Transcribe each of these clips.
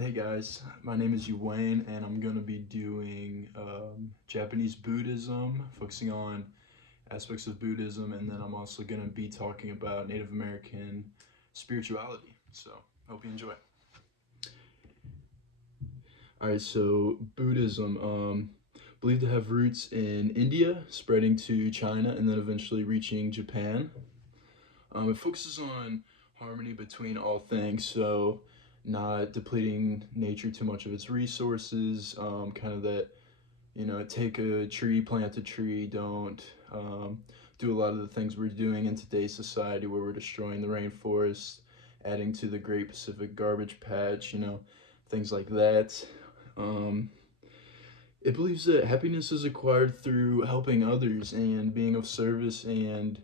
Hey guys, my name is Wayne, and I'm gonna be doing Japanese Buddhism, focusing on aspects of Buddhism, and then I'm also gonna be talking about Native American spirituality. So, hope you enjoy. Alright, so Buddhism, believed to have roots in India, spreading to China, and then eventually reaching Japan. It focuses on harmony between all things, so not depleting nature too much of its resources. Kind of that, take a tree, plant a tree. Don't do a lot of the things we're doing in today's society, where we're destroying the rainforest, adding to the Great Pacific Garbage Patch. Things like that. Um, it believes that happiness is acquired through helping others and being of service, and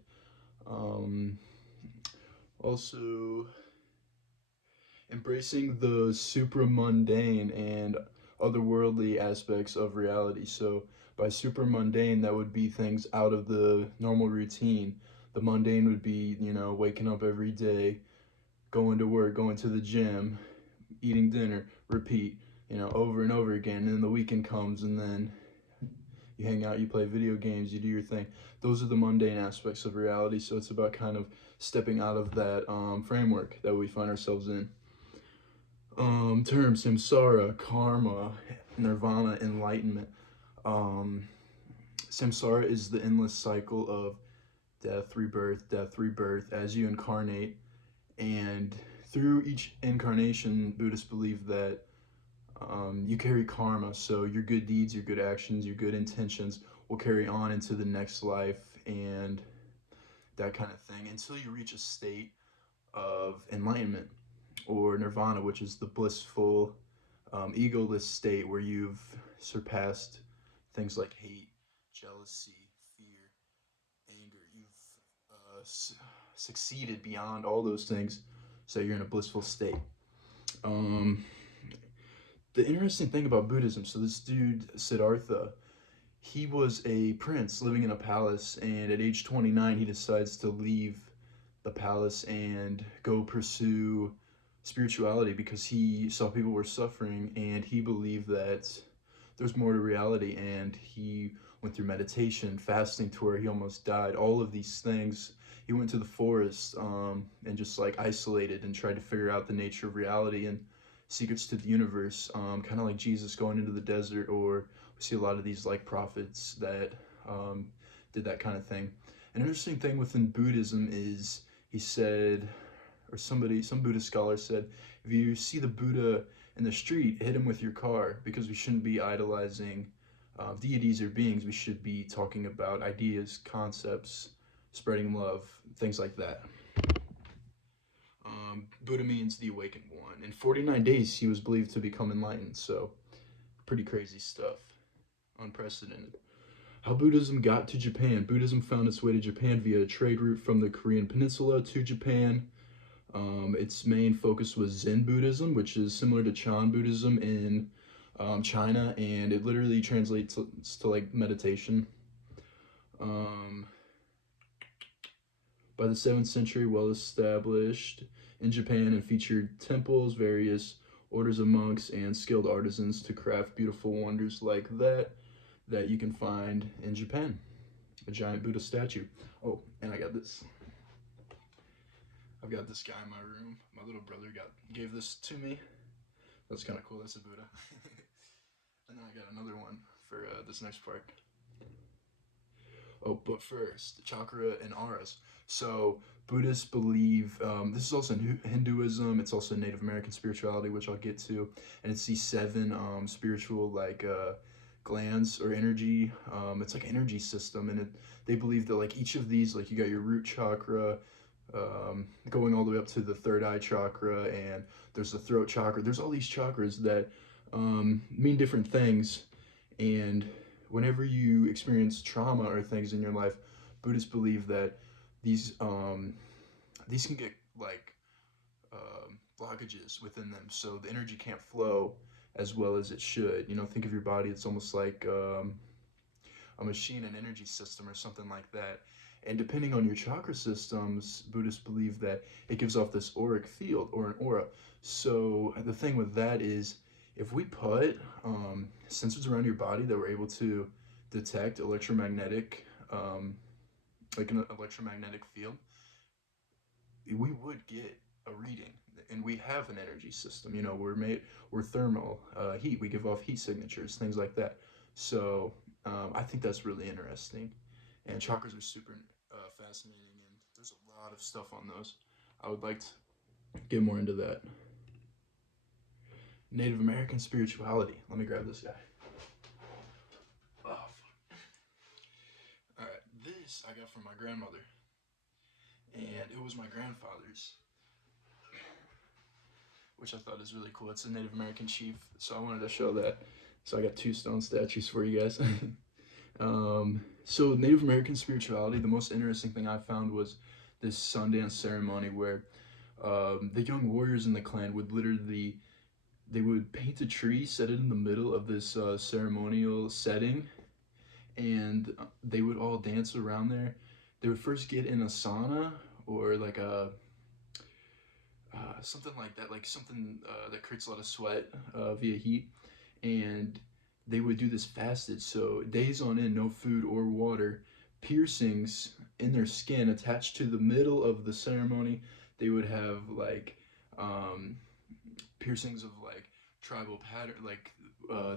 um, also embracing the supramundane and otherworldly aspects of reality. So, by supramundane, that would be things out of the normal routine. The mundane would be, waking up every day, going to work, going to the gym, eating dinner, repeat, over and over again. And then the weekend comes, and then you hang out, you play video games, you do your thing. Those are the mundane aspects of reality. So, it's about kind of stepping out of that framework that we find ourselves in. Terms samsara, karma, nirvana, enlightenment. Um, Samsara is the endless cycle of death, rebirth as you incarnate. And through each incarnation, Buddhists believe that you carry karma. So your good deeds, your good actions, your good intentions will carry on into the next life and that kind of thing until you reach a state of enlightenment or nirvana, which is the blissful, egoless state where you've surpassed things like hate, jealousy, fear, anger. You've succeeded beyond all those things, so you're in a blissful state. Um, the interesting thing about Buddhism, so this dude, Siddhartha, he was a prince living in a palace, and at age 29, he decides to leave the palace and go pursue spirituality because he saw people were suffering and he believed that there's more to reality, and he went through meditation, fasting to where he almost died, all of these things. He went to the forest and just like isolated and tried to figure out the nature of reality and secrets to the universe, kind of like Jesus going into the desert, or we see a lot of these like prophets that did that kind of thing. An interesting thing within Buddhism is he said, or some Buddhist scholar said, if you see the Buddha in the street, hit him with your car, because we shouldn't be idolizing deities or beings. We should be talking about ideas, concepts, spreading love, things like that. Buddha means the awakened one. In 49 days, he was believed to become enlightened. So, pretty crazy stuff. Unprecedented. How Buddhism got to Japan. Buddhism found its way to Japan via a trade route from the Korean Peninsula to Japan. Its main focus was Zen Buddhism, which is similar to Chan Buddhism in China, and it literally translates to like meditation. Um, by the 7th century, well established in Japan, and featured temples, various orders of monks, and skilled artisans to craft beautiful wonders like that you can find in Japan. A giant Buddha statue. Oh, and I've got this guy in my room. My little brother gave this to me. That's kind of cool. That's a Buddha. And then I got another one for this next part. Oh, but first, chakra and auras. So Buddhists believe, this is also in Hinduism. It's also Native American spirituality, which I'll get to, and it's these 7 spiritual like glands or energy. It's like energy system, and they believe that like each of these, like you got your root chakra, going all the way up to the third eye chakra, and there's the throat chakra. There's all these chakras that mean different things, and whenever you experience trauma or things in your life, Buddhists believe that these these can get like blockages within them, so the energy can't flow as well as it should. Think of your body; it's almost like a machine, an energy system, or something like that. And depending on your chakra systems, Buddhists believe that it gives off this auric field or an aura. So the thing with that is, if we put sensors around your body that were able to detect electromagnetic, like an electromagnetic field, we would get a reading. And we have an energy system. You know, we're thermal, heat. We give off heat signatures, things like that. So I think that's really interesting. And chakras are super fascinating, and there's a lot of stuff on those. I would like to get more into that. Native American spirituality. Let me grab this guy. Oh, all right. This I got from my grandmother, and it was my grandfather's, which I thought is really cool. It's a Native American chief, so I wanted to show that. So I got two stone statues for you guys. So Native American spirituality, the most interesting thing I found was this Sundance ceremony where the young warriors in the clan would literally, they would paint a tree, set it in the middle of this ceremonial setting, and they would all dance around there. They would first get in a sauna or like a something like that, like something that creates a lot of sweat via heat, and they would do this fasted, so days on end, no food or water, piercings in their skin attached to the middle of the ceremony. They would have like um, piercings of like tribal pattern, like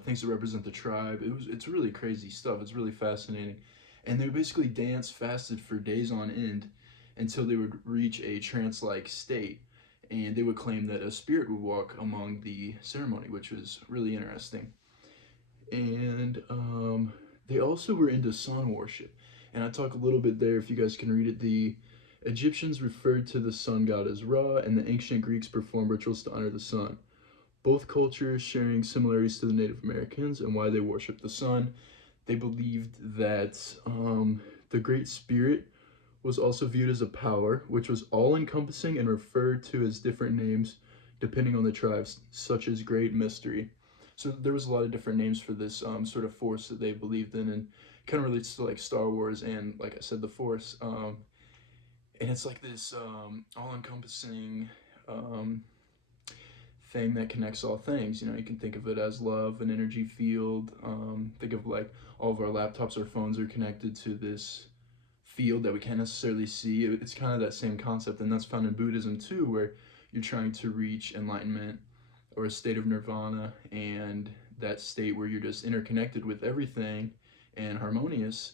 things that represent the tribe. It's really crazy stuff. It's really fascinating, and they would basically dance fasted for days on end until they would reach a trance-like state, and they would claim that a spirit would walk among the ceremony, which was really interesting. And they also were into sun worship, and I talk a little bit there if you guys can read it. The Egyptians referred to the sun god as Ra, and the ancient Greeks performed rituals to honor the sun. Both cultures sharing similarities to the Native Americans and why they worship the sun. They believed that the Great Spirit was also viewed as a power, which was all encompassing and referred to as different names depending on the tribes, such as Great Mystery. So there was a lot of different names for this sort of force that they believed in, and kind of relates to like Star Wars and, like I said, the Force. And it's like this all-encompassing um, thing that connects all things. You know, you can think of it as love, an energy field. Think of like all of our laptops or phones are connected to this field that we can't necessarily see. It's kind of that same concept, and that's found in Buddhism too, where you're trying to reach enlightenment or a state of nirvana, and that state where you're just interconnected with everything and harmonious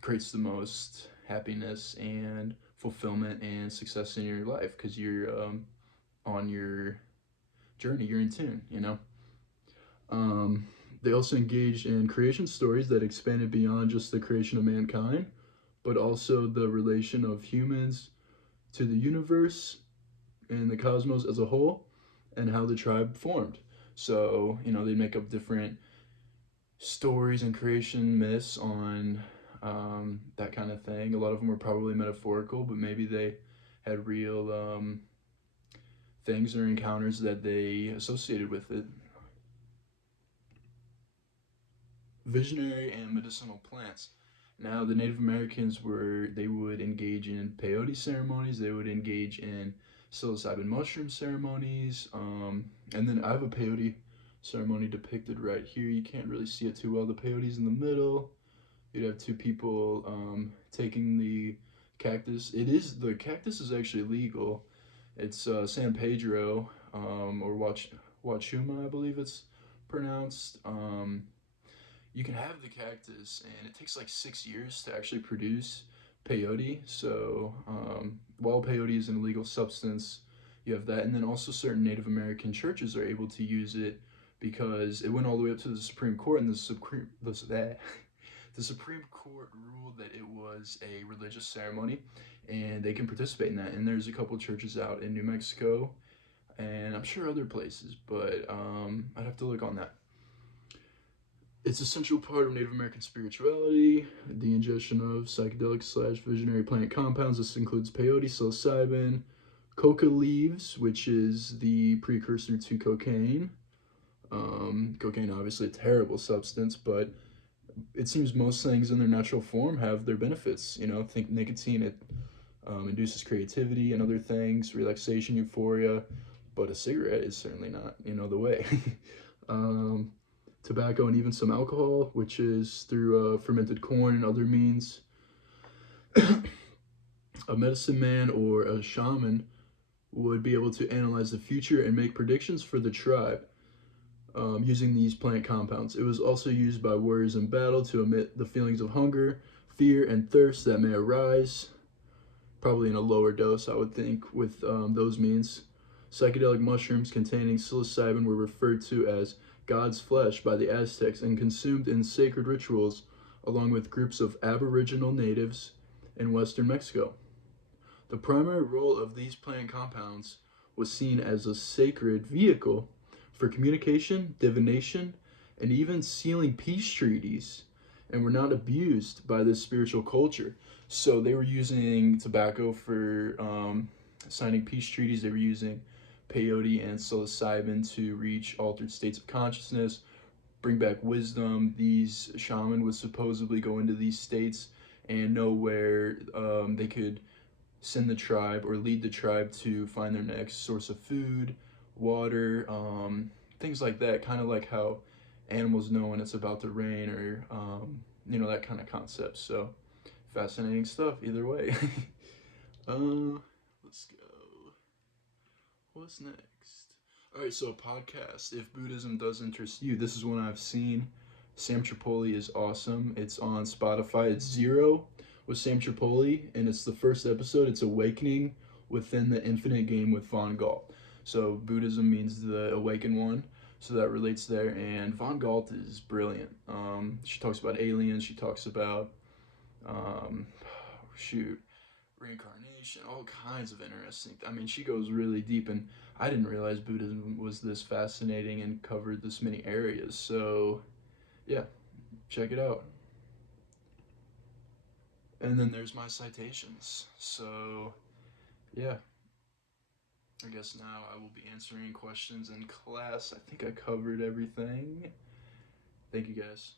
creates the most happiness and fulfillment and success in your life because you're on your journey, you're in tune, you know. Um, they also engaged in creation stories that expanded beyond just the creation of mankind, but also the relation of humans to the universe and the cosmos as a whole, and how the tribe formed. So, you know, they make up different stories and creation myths on that kind of thing. A lot of them were probably metaphorical, but maybe they had real things or encounters that they associated with it. Visionary and medicinal plants. Now, the Native Americans they would engage in peyote ceremonies, they would engage in psilocybin mushroom ceremonies, and then I have a peyote ceremony depicted right here. You can't really see it too well. The peyote's in the middle. You'd have two people taking the cactus. The cactus is actually legal. It's San Pedro, or Wachuma, I believe it's pronounced. You can have the cactus, and it takes like 6 years to actually produce peyote. So while peyote is an illegal substance, you have that, and then also certain Native American churches are able to use it because it went all the way up to the Supreme Court, and the Supreme Court ruled that it was a religious ceremony, and they can participate in that. And there's a couple churches out in New Mexico, and I'm sure other places, but I'd have to look on that. It's a central part of Native American spirituality, the ingestion of psychedelic / visionary plant compounds. This includes peyote, psilocybin, coca leaves, which is the precursor to cocaine. Cocaine, obviously a terrible substance, but It seems most things in their natural form have their benefits. Think nicotine, it induces creativity and other things, relaxation, euphoria, but a cigarette is certainly not, the way. um, Tobacco and even some alcohol, which is through fermented corn and other means. A medicine man or a shaman would be able to analyze the future and make predictions for the tribe using these plant compounds. It was also used by warriors in battle to emit the feelings of hunger, fear, and thirst that may arise, probably in a lower dose, I would think, with those means. Psychedelic mushrooms containing psilocybin were referred to as God's flesh by the Aztecs and consumed in sacred rituals along with groups of Aboriginal natives in western Mexico. The primary role of these plant compounds was seen as a sacred vehicle for communication, divination, and even sealing peace treaties, and were not abused by this spiritual culture. So they were using tobacco for signing peace treaties. They were using peyote and psilocybin to reach altered states of consciousness, bring back wisdom. These shaman would supposedly go into these states and know where they could send the tribe or lead the tribe to find their next source of food, water, things like that. Kind of like how animals know when it's about to rain, or that kind of concept. So fascinating stuff either way. Let's go. What's next? All right, so a podcast. If Buddhism does interest you, this is one I've seen. Sam Tripoli is awesome. It's on Spotify. It's Zero with Sam Tripoli, and it's the first episode. It's Awakening Within the Infinite Game with Von Galt. So Buddhism means the awakened one, so that relates there. And Von Galt is brilliant. She talks about aliens. She talks about um, shoot, reincarnation, all kinds of interesting. I mean, she goes really deep, and I didn't realize Buddhism was this fascinating and covered this many areas. So yeah, check it out. And then there's my citations. So yeah, I guess now I will be answering questions in class. I think I covered everything. Thank you guys.